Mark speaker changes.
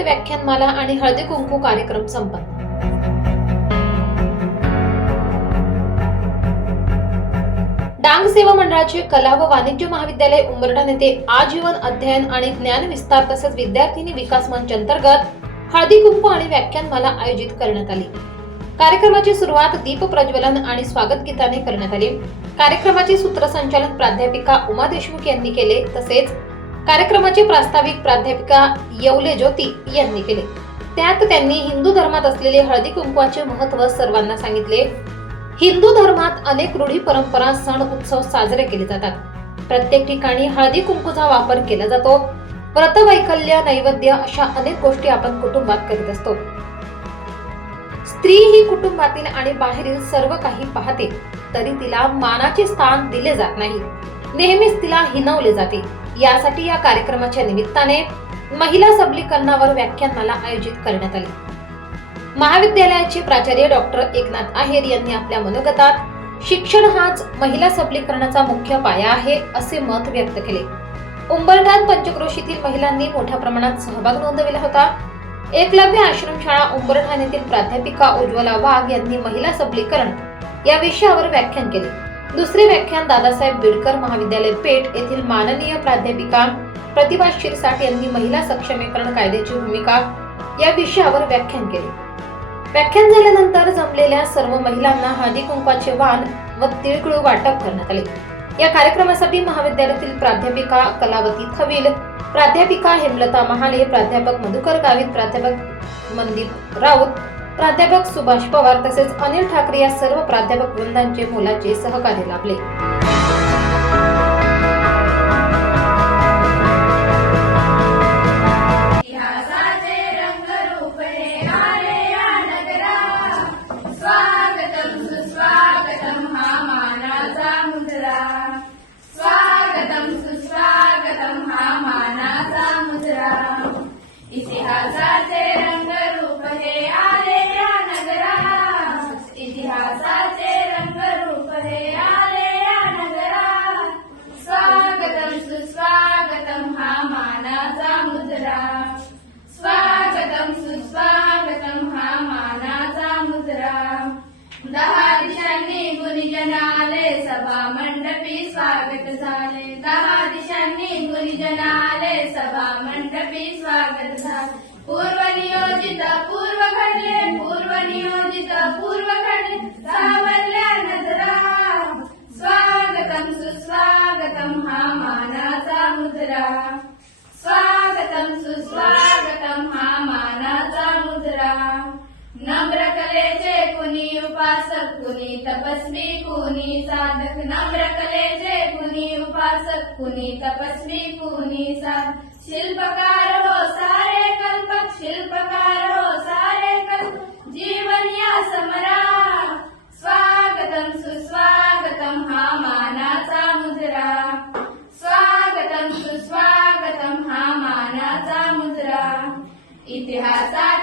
Speaker 1: महाविद्यालयात व्याख्यानमाला आणि हळदी कुंकू कार्यक्रम संपन्न. डांग सेवा मंडळाचे कला व वाणिज्य महाविद्यालय उंबरठा येथे आजीवन अध्ययन आणि ज्ञान विस्तार तसेच विद्यार्थिनी विकास मंच अंतर्गत हळदी कुंकू आणि व्याख्यानमाला आयोजित करण्यात आली. कार्यक्रमाची सुरुवात दीप प्रज्वलन आणि स्वागत गीताने करण्यात आली. कार्यक्रमाचे सूत्रसंचालन प्राध्यापिका उमा देशमुख यांनी केले तसेच कार्यक्रमाचे प्रास्ताविक प्राध्यापिका येवले ज्योती यांनी केले. त्यात त्यांनी हिंदू धर्मात असलेले हळदी कुंकवाचे महत्त्व सर्वांना सांगितले. हिंदू धर्मात अनेक रूढी परंपरा सण उत्सव साजरे केले जातात. प्रत्येक ठिकाणी हळदी कुंकूचा वापर केला जातो. व्रतवैकल्य नैवेद्य अशा अनेक गोष्टी आपण कुटुंबात करीत असतो. स्त्री ही कुटुंबातील आणि बाहेरील सर्व काही पाहते तरी तिला मानाचे स्थान दिले जात नाही. नेहमीच तिला हिनवले जाते. यासाठी या कार्यक्रमाच्या निमित्ताने महिला सबलीकरणावर व्याख्यानमाला आयोजित करण्यात आली. महाविद्यालयाचे प्राचार्य डॉक्टर एकनाथ आहेर यांनी आपल्या मनोगतात शिक्षण हाच महिला सबलीकरणाचा मुख्य पाया आहे असे मत व्यक्त केले. उंबरठात पंचक्रोशीतील महिलांनी मोठ्या प्रमाणात सहभाग नोंदविला होता. एकलव्य आश्रमशाळा उंबरठाण येथील प्राध्यापिका उज्ज्वला वाघ यांनी महिला सबलीकरण या विषयावर व्याख्यान केले. दुसरे व्याख्यान दादासाहेब बिडकर महाविद्यालय पेठ येथील माननीय प्राध्यापिका प्रतिभा शिरसाट यांनी महिला सक्षमीकरण कायद्याची भूमिका या विषयावर व्याख्यान केले. व्याख्यान झाल्यानंतर जमलेल्या सर्व महिलांना हळदी कुंकवाचे वाण व तिळगुळ वाटप करण्यात आले. या कार्यक्रमासाठी महाविद्यालयातील प्राध्यापिका कलावती थविल प्राध्यापिका हेमलता महाले प्राध्यापक मधुकर गावित प्राध्यापक मनदीप राऊत प्राध्यापक सुभाष पवार तसेच अनिल ठाकरे या सर्व प्राध्यापक वृंदांचे मुलाचे सहकार्य लाभले.
Speaker 2: स्वागत झाले. दहा दिशांनी गुरुजन आले सभा मंडपी स्वागत झाले. पूर्व नियोजित पूर्व घडले पूर्व नियोजित पूर्व घडले. सावरल्या नजरा. स्वागतम सुस्वागतम हा मानाचा मुद्रा. स्वागतम सुस्वागत हा मानाचा मुद्रा नम्र कलेचे कुणी उपासक कुणी तपस्वी कुणी साधक नम्र कलेचे कुणी उपासक कुणी तपस्वी कुणी साध शिल्पकार हो सारे कल्पक शिल्पकार हो सारे कल्पक जीवन या समरा। स्वागतम सुस्वागतम हा मानाचा मुजरा। स्वागतम सुस्वागतम हा मानाचा मुजरा। इतिहासात